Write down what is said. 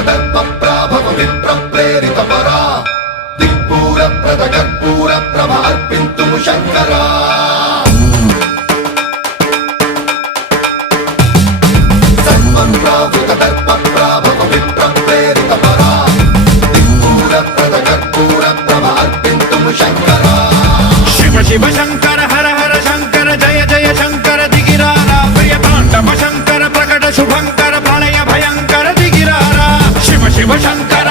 దర్పప్రాభవ విప్రప్రేరిత పరా దిక్పూర ప్రద కర్పూర ప్రభ అర్పింతుము శంకరా సర్వప్రావృత దర్పప్రాభవ విప్రప్రేరిత పరా దిక్పూర ప్రద కర్పూర ప్రభ అర్పింతుము శంకరా శివ శివ శంకర హర హర శంకర జయ జయ శంకర దిగిరారా ప్రియ తాండవ శంకర ప్రకట శుభంకర ప్రళయ భయంకర దిగిరారా శివ శివ శంకర